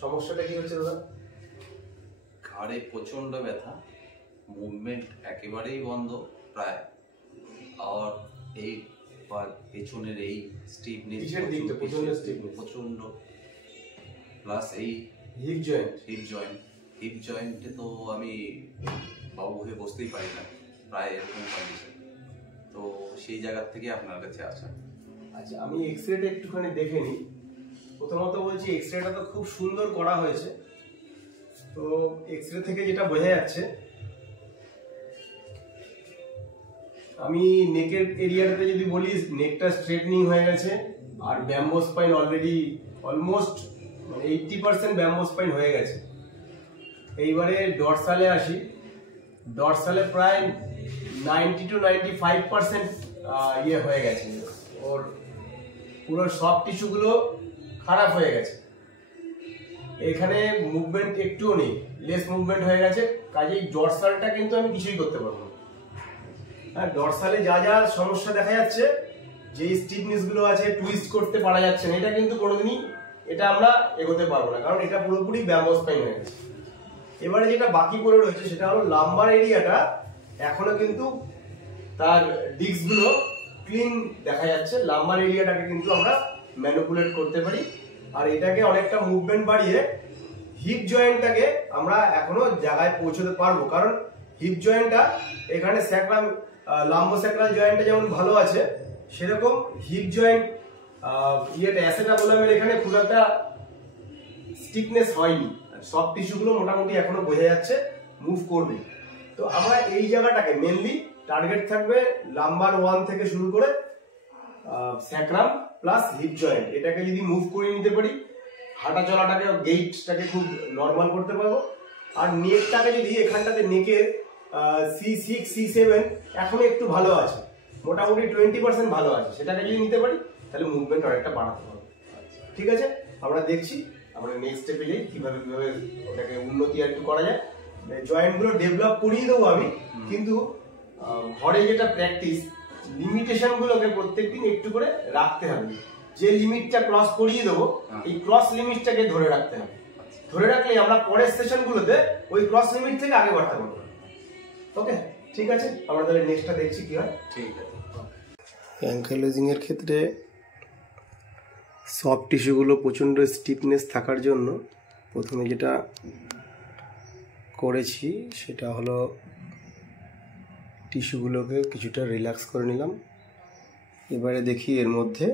সমস্যাটা কি হচ্ছে দাদা? ঘাড়ে প্রচন্ড ব্যথা, মুভমেন্ট একেবারেই বন্ধ প্রায়, আর এই পেছনের এই স্টিফনেস প্রচন্ড, প্লাস এই হিপ জয়েন্টে তো আমি বাবু হয়ে বসতেই পারি না, প্রায় এরকম কন্ডিশন। তো সেই জায়গার থেকে আপনার কাছে আসা। আচ্ছা, আমি এক্সরেটা একটুখানি দেখে নিই। প্রথমত বলছি, এক্সরেটা তো খুব সুন্দর করা হয়েছে। তো এক্সরে থেকে যেটা বোঝা যাচ্ছে, আমি নেকের এরিয়াটাতে যদি বলি, নেকটা স্ট্রেটনিং হয়ে গেছে, আর bamboo spine already almost 80% bamboo spine হয়ে গেছে। এইবারে ডরসালে আসি। ডরসালে প্রায় 90 to 95% ইয়ে হয়ে গেছে, ওর পুরো সব টিস্যুগুলো খারাপ হয়ে গেছে। এখানে মুভমেন্ট একটুও নেই, লেস মুভমেন্ট হয়ে গেছে। কাজেই ডরসালটা কিন্তু আমি কিছুই করতে পারবো না। হ্যাঁ, ডরসালে যা যা সমস্যা দেখা যাচ্ছে, যে স্টিফনেস গুলো আছে, টুইস্ট করতে পারা যাচ্ছে না, এটা কিন্তু কোনোদিনই এটা আমরা এগোতে পারবো না, কারণ এটা পুরোপুরি ব্যাম্বো স্পাইন হয়ে গেছে। এবারে যেটা বাকি পড়ে রয়েছে সেটা হলো লাম্বার এরিয়াটা। এখনো কিন্তু তার ডিস্ক গুলো ক্লিন দেখা যাচ্ছে। লাম্বার এরিয়াটাকে কিন্তু আমরা ম্যানিপুলেট করতে পারি, আর এটাকে অনেকটা মুভমেন্ট বাড়িয়ে হিপ জয়েন্টটাকে আমরা এখনো জায়গায় পৌঁছতে পারবো। কারণ হিপ জয়েন্টটা এখানে স্যাক্রাম লাম্বোস্যাক্রাল জয়েন্টটা যেমন ভালো আছে, সেরকম হিপ জয়েন্ট ইয়েটা অ্যাসেটাবুলামের এখানে খুব একটা স্টিফনেস হয়নি। সব টিস্যুগুলো মোটামুটি এখনো বোঝা যাচ্ছে মুভ করবে। তো আমরা এই জায়গাটাকে মেনলি টার্গেট থাকবে লাম্বার 1 থেকে শুরু করে স্যাক্রাম প্লাস হিপ জয়েন্ট, এটাকে যদি মুভ করে নিতে পারি, হাঁটা চলাটাকে, গেইটটাকে খুব নর্মাল করতে পারবো। আর নেকটাকে যদি এখানটাতে নেকের C6 C7 এখনো একটু ভালো আছে, মোটামুটি 20% ভালো আছে, সেটাকে যদি নিতে পারি তাহলে মুভমেন্ট অনেকটা বাড়াতে পারবো। ঠিক আছে, আমরা দেখছি আমরা নেক্সট স্টেপে যাই কিভাবে ওটাকে উন্নতি আর একটু করা যায়। জয়েন্টগুলো ডেভেলপ করিয়ে দেবো আমি, কিন্তু ঘরে যেটা প্র্যাকটিস, লিমিটেশন গুলোকে প্রত্যেকদিন একটু করে রাখতে হবে। যে লিমিটটা ক্রস করিয়ে দেবো, এই ক্রস লিমিটটাকে ধরে রাখতে হবে। ধরে রাখলে আমরা পরের সেশনগুলোতে ওই ক্রস লিমিট থেকে আগে বাড়তে পারবো। ওকে, ঠিক আছে, আমরা তাহলে নেক্সটটা দেখছি কি হয়। ঠিক আছে। অ্যাঙ্কেলোজিং এর ক্ষেত্রে সফট টিস্যুগুলো প্রচণ্ড স্টিফনেস থাকার জন্য প্রথমে যেটা করেছি সেটা হলো টিস্যুগুলোকে কিছুটা রিল্যাক্স করে নিলাম। এবারে দেখি এর মধ্যে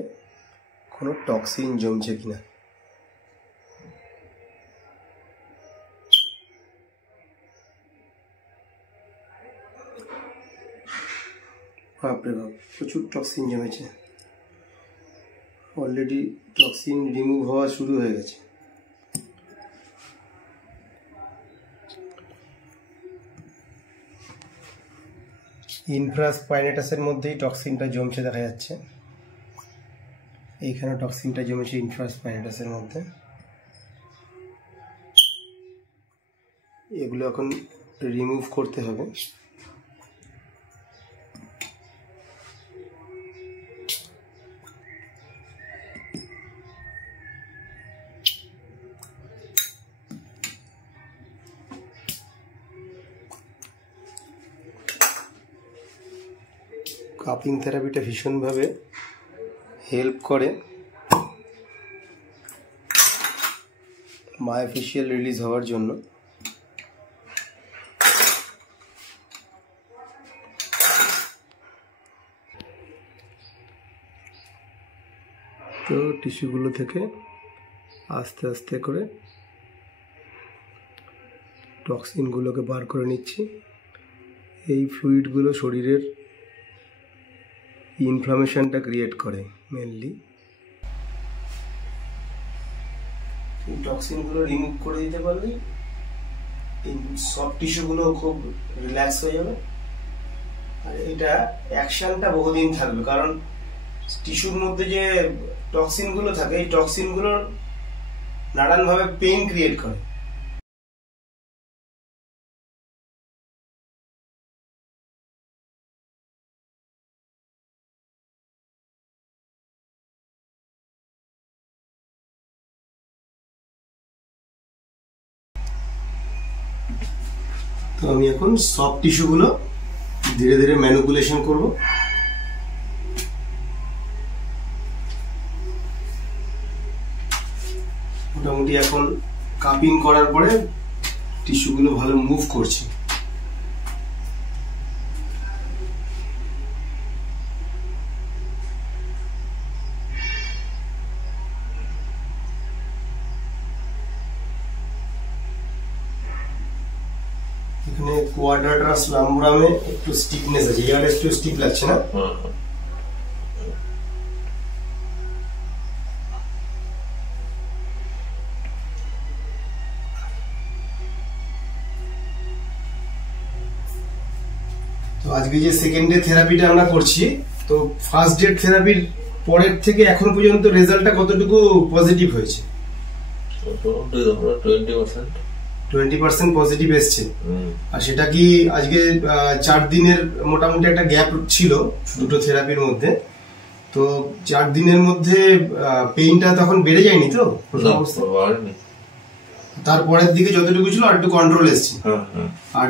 কোনো টক্সিন জমছে কিনা। বাপরে বাপ, প্রচুর টক্সিন জমেছে। অলরেডি টক্সিন রিমুভ হওয়া শুরু হয়ে গেছে। ইনফ্রাস্পাইনেটাসের মধ্যেই টক্সিনটা জমছে দেখা যাচ্ছে। এইখানে টক্সিনটা জমেছে ইনফ্রাস্পাইনেটাসের মধ্যে। এগুলো এখন রিমুভ করতে হবে। কাপিং থেরাপিটা ভীষণভাবে হেল্প করে মায়োফেশিয়াল রিলিজ হওয়ার জন্য। তো টিস্যুগুলো থেকে আস্তে আস্তে করে টক্সিনগুলোকে বার করে নিচ্ছি। এই ফ্লুইডগুলো শরীরের ইনফ্লামেশনটা ক্রিয়েট করে মেনলি। এই টক্সিনগুলো রিমুভ করে দিতে পারলেই এই সফট টিস্যুগুলো খুব রিল্যাক্স হয়ে যাবে। আর এটা অ্যাকশনটা বহুদিন থাকবে, কারণ টিস্যুর মধ্যে যে টক্সিনগুলো থাকে, এই টক্সিনগুলো নানানভাবে পেইন ক্রিয়েট করে। তো আমি এখন সফট টিস্যুগুলো ধীরে ধীরে ম্যানিপুলেশন করব। মোটামুটি এখন কাপিং করার পরে টিস্যুগুলো ভালো মুভ করছে। এখানে কোয়াড্রাটারাস লাম্বরামে একটু স্টিফনেস আছে, এই একটু স্টিফ লাগছে না? তো আজকে যে সেকেন্ড ডে থেরাপিটা আমরা করছি, তো ফার্স্ট ডে থেরাপির পরের থেকে এখন পর্যন্ত রেজাল্টটা কতটুকু পজিটিভ হয়েছে? 20% পজিটিভ এসছে। আর সেটা কি আজকে 4 দিনের মোটামুটি একটা গ্যাপ ছিল দুটো থেরাপির মধ্যে, তো 4 দিনের মধ্যে পেইনটা তখন বেড়ে যায়নি তো? তারপরের দিকে যতটুকু ছিল আর একটু কন্ট্রোল এসছে। আর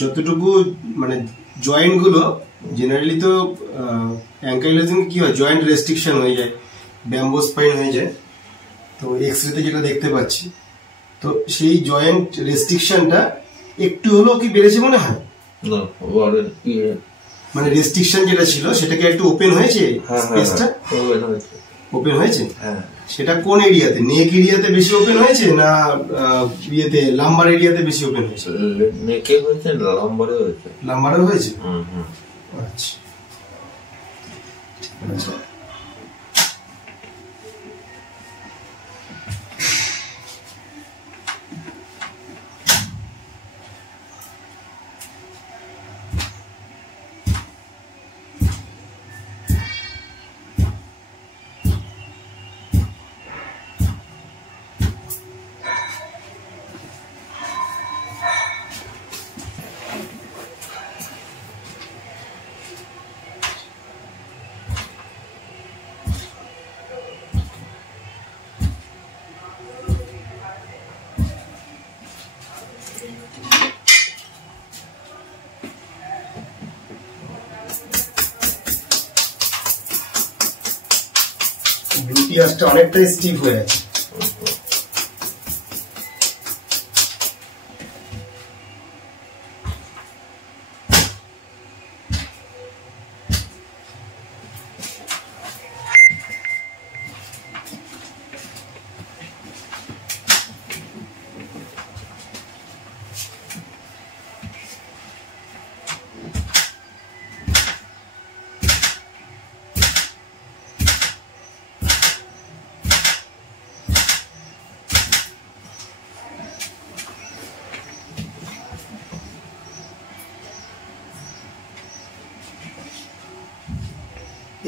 যতটুকু মানে জয়েন্ট গুলো জেনারেলি তো অ্যাঙ্কাইলোজিং কি হয়, জয়েন্ট রেস্ট্রিকশন হয়ে যায়, ব্যাম্বো স্পাইন হয়ে যায়। তো এক্সরেতে যেটা দেখতে পাচ্ছি, তো সেই জয়েন্ট রেস্ট্রিকশনটা একটু হলেও কি বেড়েছে মনে হয়? মানে রেস্ট্রিকশন যেটা ছিল সেটাকে একটু ওপেন হয়েছে, স্পেসটা ওপেন হয়েছে। সেটা কোন এরিয়াতে? নেক এরিয়াতে বেশি ওপেন হয়েছে না ইয়েতে লাম্বার এরিয়াতে বেশি ওপেন হয়েছে? নেকে হয়েছে না লাম্বারে হয়েছে? লাম্বারে হয়েছে। আচ্ছা আচ্ছা। গ্লুটিয়াসটা অনেকটাই স্টিফ হয়ে আছে।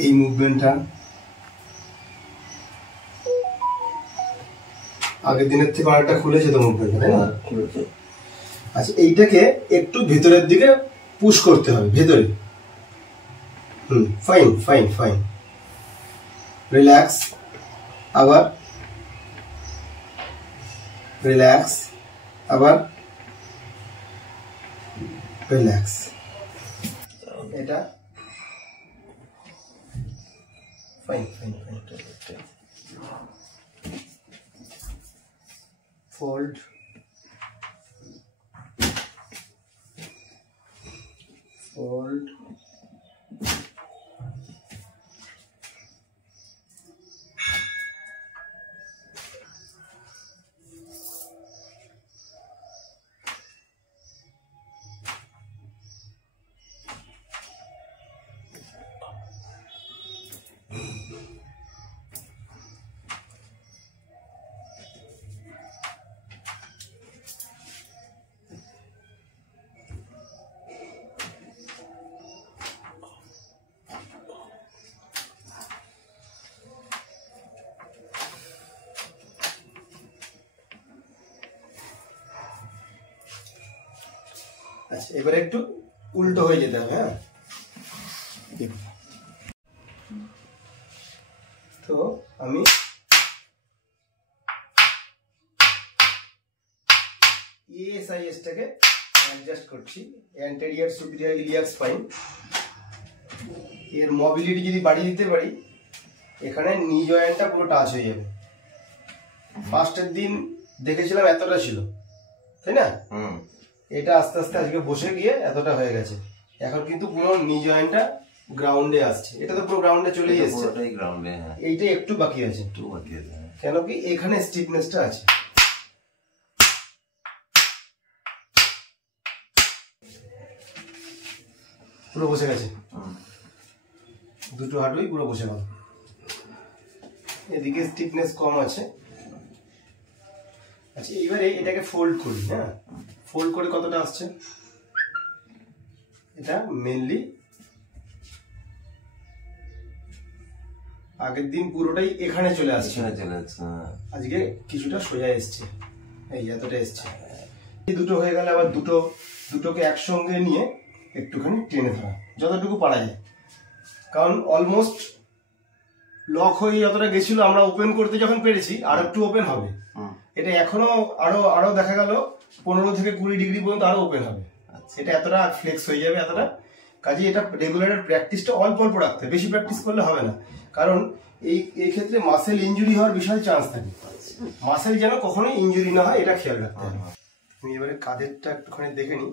এই মুভমেন্টটা আগের দিনের থেকে অনেকটা খুলেছে তো মুভমেন্টটা, তাই না? খুলেছে। আচ্ছা, এইটাকে একটু ভেতরের দিকে পুশ করতে হবে, ভেতরে। Fine fine fine. রিল্যাক্স, আবার রিল্যাক্স, আবার রিল্যাক্স। এটা fine fine fine. fold, fold, আচ্ছা, এবারে একটু উল্টো হয়ে যেতে হবে। হ্যাঁ, তো আমি এএসআইএসটাকে অ্যাডজাস্ট করছি। অ্যান্টেরিয়র সুপিরিয়র ইলিয়াক স্পাইন, এর মোবিলিটি যদি বাড়িয়ে দিতে পারি, এখানে নি জয়েন্টটা পুরো টাচ হয়ে যাবে। ফার্স্টের দিন দেখেছিলাম এতটা ছিল, তাই না? এটা আস্তে আস্তে আজকে বসে গিয়ে এতটা হয়ে গেছে। এখন কিন্তু পুরো নি জয়েন্টটা গ্রাউন্ডে আসছে। এটা তো পুরো গ্রাউন্ডে চলেই এসছে, এইটা একটু বাকি আছে। কেন কি এখানে স্টিফনেসটা আছে। পুরো বসে গেছে, দুটো হাঁটুই পুরো বসে গেল। এদিকে স্টিফনেস কম আছে। আচ্ছা, এবারে এটাকে ফোল্ড করি। হ্যাঁ, ফোল্ড করে কতটা আসছে, এটা মেনলি আগের দিন পুরোটাই এখানে চলে আসছে, আজকে কিছুটা সোজা এসছে, এই এতটা এসছে। এই দুটো হয়ে গেলে আবার দুটোকে একসঙ্গে নিয়ে একটুখানি টেনে ধরা যতটুকু পারা যায়। কারণ অলমোস্ট লক হয়ে যতটা গেছিল, আমরা ওপেন করতে যখন পেরেছি আর একটু ওপেন হবে। এটা এখনো আরো দেখা গেল 15 থেকে 20 ডিগ্রি পর্যন্ত আরো ওপেন হবে। এটা এতটা ফ্লেক্স হয়ে যাবে এতটা। কাজে এটা রেগুলার প্র্যাকটিসটা অল্প অল্প রাখতে, বেশি প্র্যাকটিস করলে হবে না। কারণ এই ক্ষেত্রে মাসেল ইনজুরি হওয়ার বিশাল চান্স থাকে। মাসেল যেন কখনোই ইনজুরি না হয়, এটা খেয়াল রাখতে হবে। আমি এবারে কাঁধেরটা একটুখানি দেখে নিই।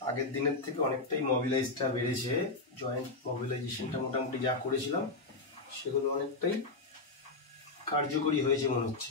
আগের দিনের থেকে অনেকটাই মোবিলাইজটা বেড়েছে। জয়েন্ট মোবিলাইজেশনটা মোটামুটি যা করেছিলাম সেগুলো অনেকটাই কার্যকরী হয়েছে মনে হচ্ছে।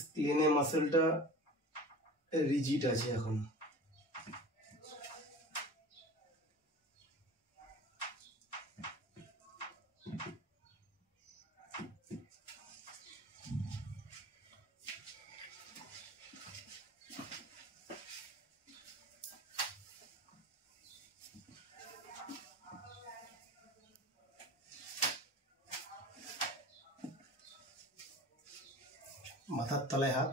স্প্লেনে মাসেলটা রিজিড আছে এখন। মাথার তলায় হাত,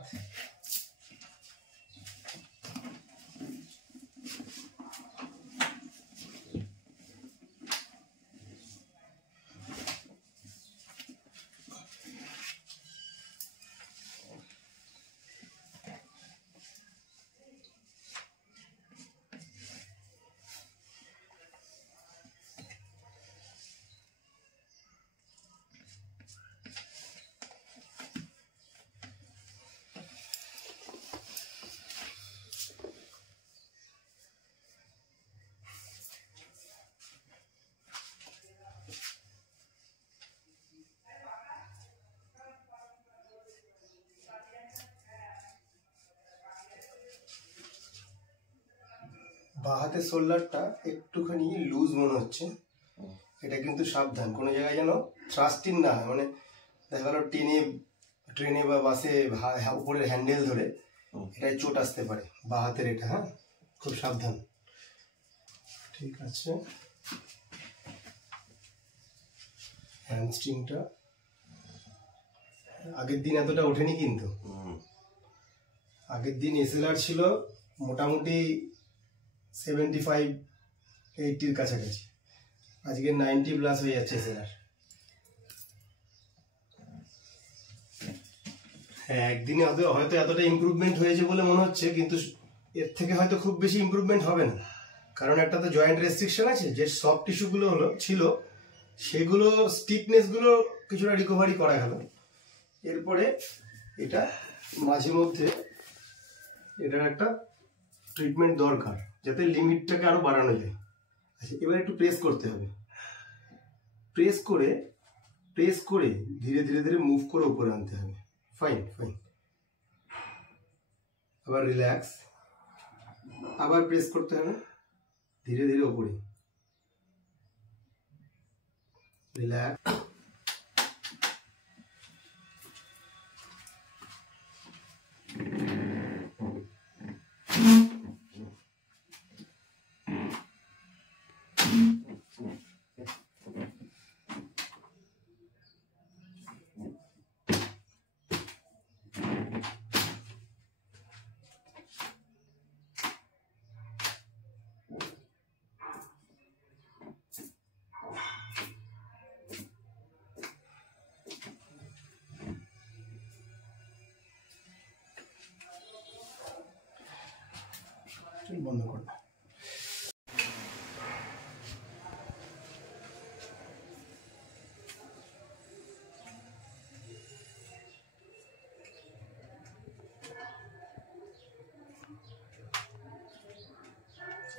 বাঁ হাতের শোল্ডারটা একটুখানি লুজ মনে হচ্ছে। এটা কিন্তু সাবধান, কোনো জায়গায় যেন থ্রাস্টিং না হয়। মানে দেখা গেল ট্রেনে বা বাসে উপরের হ্যান্ডেল ধরে এটাই চোট আসতে পারে বাঁ হাতের। এটা হ্যাঁ, খুব সাবধান। ঠিক আছে, হ্যামস্ট্রিংটা আগের দিন এতটা ওঠেনি, কিন্তু আগের দিন এসএলআর ছিল মোটামুটি 75-80 কাছাকাছি, আজকে 90 প্লাস হয়ে যাচ্ছে এসএলআর। হ্যাঁ, একদিনে হয়তো এতটা ইমপ্রুভমেন্ট হয়েছে বলে মনে হচ্ছে, কিন্তু এর থেকে হয়তো খুব বেশি ইমপ্রুভমেন্ট হবে না। কারণ একটা তো জয়েন্ট রেস্ট্রিকশন আছে, যে সফট টিস্যুগুলো ছিল সেগুলো, স্টিফনেসগুলো কিছুটা রিকভারি করা গেল। এরপরে এটা মাঝে মধ্যে এটার একটা ট্রিটমেন্ট দরকার, যাতে লিমিটটাকে আরো বাড়ানো যায়। আচ্ছা, এবার একটু প্রেস করতে হবে। প্রেস করে ধীরে ধীরে ধীরে মুভ করে উপরে আনতে হবে। ফাইন। আবার রিল্যাক্স, আবার প্রেস করতে হবে, ধীরে ধীরে ওপরে, রিল্যাক্স। বন্ধ করবে।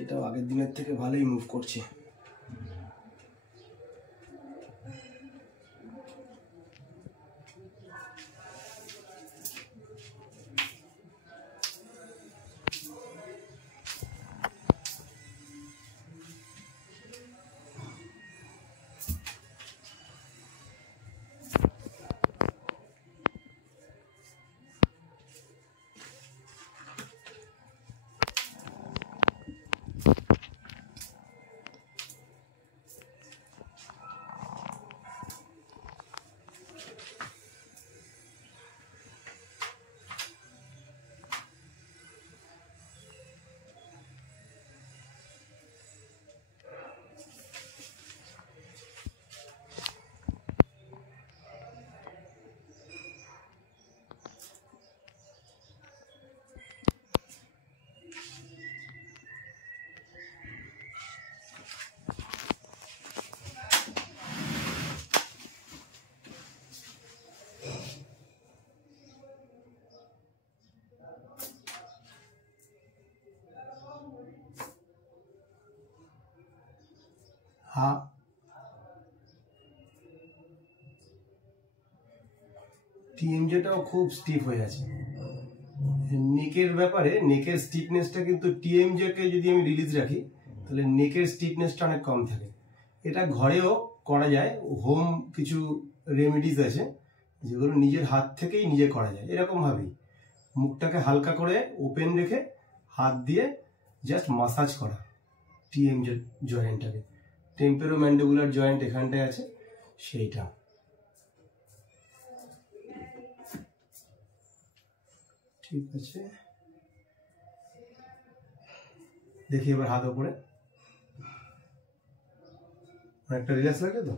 এটাও আগের দিনের থেকে ভালোই মুভ করছে। হ্যাঁ, টিএমজেটাও খুব স্টিফ হয়ে আছে। নেকের ব্যাপারে, নেকের স্টিফনেসটা কিন্তু টিএমজে কে যদি আমি রিলিজ রাখি তাহলে নেকের স্টিফনেসটা অনেক কম থাকে। এটা ঘরেও করা যায়, হোম কিছু রেমেডিস আছে যেগুলো নিজের হাত থেকেই নিজে করা যায়। এরকম ভাবেই মুখটাকে হালকা করে ওপেন রেখে হাত দিয়ে জাস্ট মাসাজ করা টিএমজে জয়েন্টটাকে। টেম্পোরোম্যান্ডিবুলার জয়েন্ট এখানটায় আছে, সেইটা। ঠিক আছে, দেখি এবার হাত উপরে। অনেকটা রিল্যাক্স লাগে তো,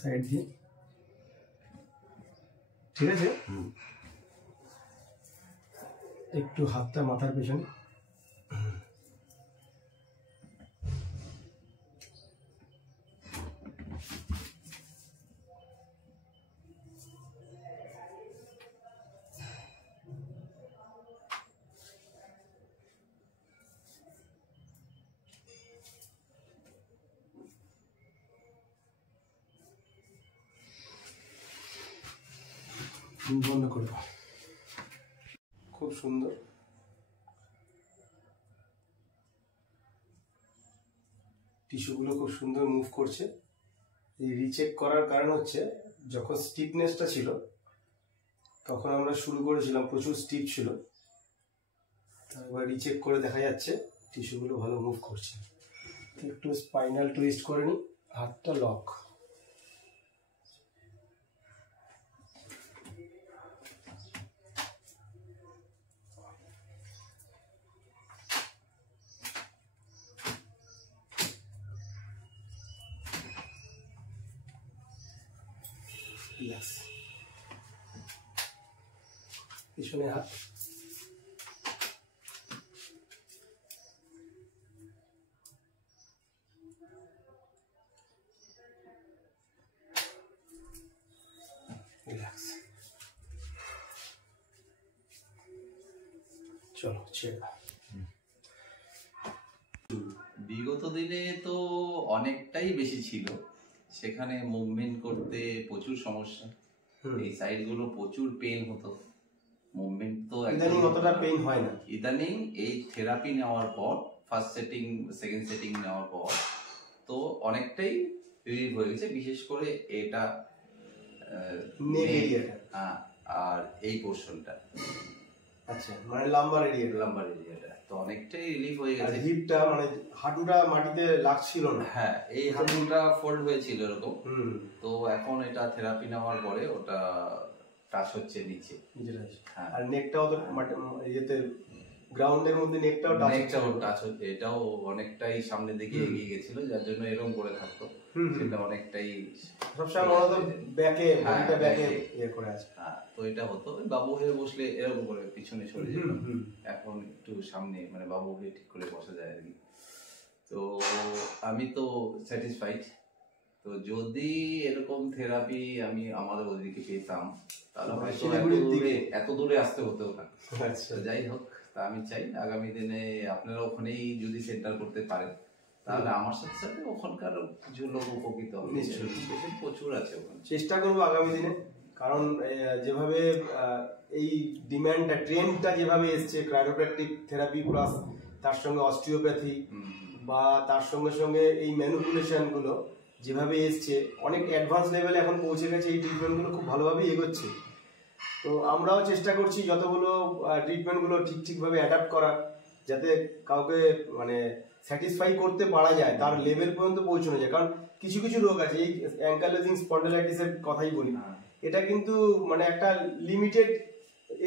সাইড দিয়ে। ঠিক আছে, একটু হাতটা মাথার পেছনে। বন্ধ করে দাও। খুব সুন্দর। টিস্যুগুলো খুব সুন্দর মুভ করছে। এই রিচেক করার কারণ হচ্ছে যখন স্টিফনেসটা ছিল তখন আমরা শুরু করেছিলাম, প্রচুর স্টিফ ছিল। তারপর রিচেক করে দেখা যাচ্ছে টিস্যুগুলো ভালো মুভ করছে। একটু স্পাইনাল টুইস্ট করে নিই, হাতটা লক। পিছনে হাত, রিল্যাক্স। চলো ছেড়ে দাও। বিগত দিনে তো অনেকটাই বেশি ছিল, সেখানে মুভমেন্ট করতে প্রচুর সমস্যা। এই সাইড গুলো প্রচুর পেন হতো, মুভমেন্ট তো ইদানিং অতটা পেইন হয় না। ইদানিং এই থেরাপি নেওয়ার পর ফার্স্ট সেটিং সেকেন্ড সেটিং নেওয়ার পর তো অনেকটাই রিলিভ হয়ে গেছে, বিশেষ করে এটা হ্যাঁ আর এই পোর্শনটা, আচ্ছা মানে লাম্বার এরিয়াটা তো অনেকটাই রিলিভ হয়ে গেছে। হিপটা মানে হাঁটুটা মাটিতে লাগছিল না। হ্যাঁ, এই হাঁটুটা ফোল্ড হয়েছিল এরকম, তো এখন এটা থেরাপি নেওয়ার পরে ওটা টাচ হচ্ছে নিচে। হ্যাঁ, আর নেকটাও তো ইয়েতে গ্রাউন্ডের মধ্যে নেকটাও টাচ হচ্ছে, এটাও অনেকটাই সামনের দিকে এগিয়ে গেছিল, যার জন্য এরকম করে থাকতো, সেটা অনেকটাই সবসময় মনে হতো ব্যাকে বডিটা ব্যাকে ইয়ে করে আছে। হ্যাঁ, তো এটা হতো বাবু হয়ে বসলে এরকম করে পিছনে সরে যেত, এখন একটু সামনে মানে বাবু হয়ে ঠিক করে বসা যায় আর কি। তো আমি তো স্যাটিসফাইড। তো যদি এরকম থেরাপি আমি আমাদের ওদিকে পেতাম তাহলে হয়তো এত দূরে আসতে হতো না। যাই হোক, তা আমি চাই আগামী দিনে আপনারা ওখানেই যদি সেন্টার করতে পারেন তাহলে আমার সাথে সাথে ওখানকার কিছু লোক উপকৃত হবে। নিশ্চয়ই প্রচুর আছে ওখানে, চেষ্টা করবো আগামী দিনে, কারণ যেভাবে এই ডিমান্ডটা ট্রেন্ডটা যেভাবে এসছে ক্রায়োপ্র্যাকটিক থেরাপি প্লাস তার সঙ্গে অস্টিওপ্যাথি বা তার সঙ্গে সঙ্গে এই ম্যানিপুলেশন গুলো যেভাবে এসছে অনেক অ্যাডভান্স লেভেলে এখন পৌঁছে গেছে, এই ট্রিটমেন্টগুলো খুব ভালোভাবে এগোচ্ছে। তো আমরাও চেষ্টা করছি যতগুলো ট্রিটমেন্টগুলো ঠিকভাবে অ্যাডাপ্ট করা, যাতে কাউকে মানে স্যাটিসফাই করতে পারা যায়, তার লেভেল পর্যন্ত পৌঁছানো যায়। কারণ কিছু কিছু রোগ আছে, এই অ্যাঙ্কাইলোজিং স্পন্ডাইলাইটিসের কথাই বলি, এটা কিন্তু মানে একটা লিমিটেড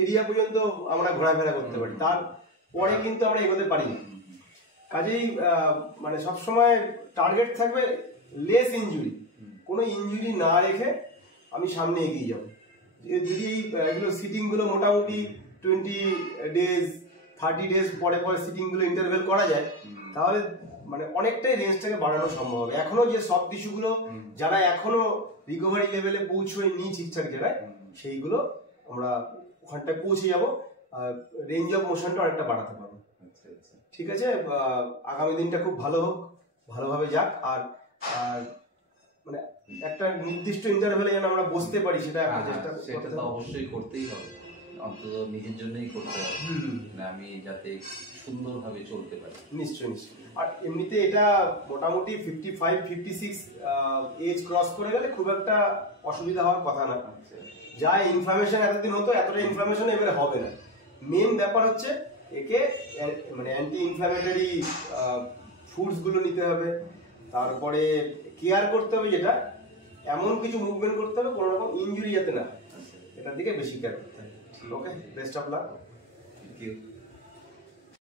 এরিয়া পর্যন্ত আমরা ঘোরাফেরা করতে পারি, তারপরে কিন্তু আমরা এগোতে পারি না। কাজেই মানে সবসময় টার্গেট থাকবে লেস ইনজুরি, কোনো ইনজুরি না রেখে আমি সামনে এগিয়ে যাবো। যদি এইগুলো সিটিংগুলো মোটামুটি 20 days 30 days পরে পরে সিটিংগুলো ইন্টারভেল করা যায়, তাহলে মানে অনেকটাই রেঞ্জটাকে বাড়ানো সম্ভব হবে। এখনো যে সব টিস্যুগুলো যারা এখনো রিকভারি লেভেলে পৌঁছয়নি ঠিকঠাক জায়গায়, সেইগুলো আমরা ওখানটায় পৌঁছে যাবো, রেঞ্জ অফ মোশনটা অনেকটা বাড়াতে পারবো। ঠিক আছে, আগামী দিনটা খুব ভালো হোক, ভালোভাবে যাক, আর মানে একটা নির্দিষ্ট ইন্টারভেলে যেন আমরা বসতে পারি, সেটা সেটা তো অবশ্যই করতেই হবে, অন্তত নিজের জন্যই করতে হবে, আমি যাতে সুন্দরভাবে চলতে পারি। নিশ্চয়ই নিশ্চয়ই। আর এমনিতে এটা মোটামুটি 55-56 এজ ক্রস করে গেলে খুব একটা অসুবিধা হওয়ার কথা না। যা ইনফ্লামেশন এতদিন হতো এতটা ইনফ্লামেশন এবারে হবে না। মেন ব্যাপার হচ্ছে একে মানে অ্যান্টি ইনফ্লামেটরি ফুডস গুলো নিতে হবে, তারপরে কেয়ার করতে হবে, যেটা এমন কিছু মুভমেন্ট করতে হবে কোনো রকম ইনজুরি যাতে না, এটার দিকে বেশি কেয়ার করতে হবে। Okay, best of luck. Thank you.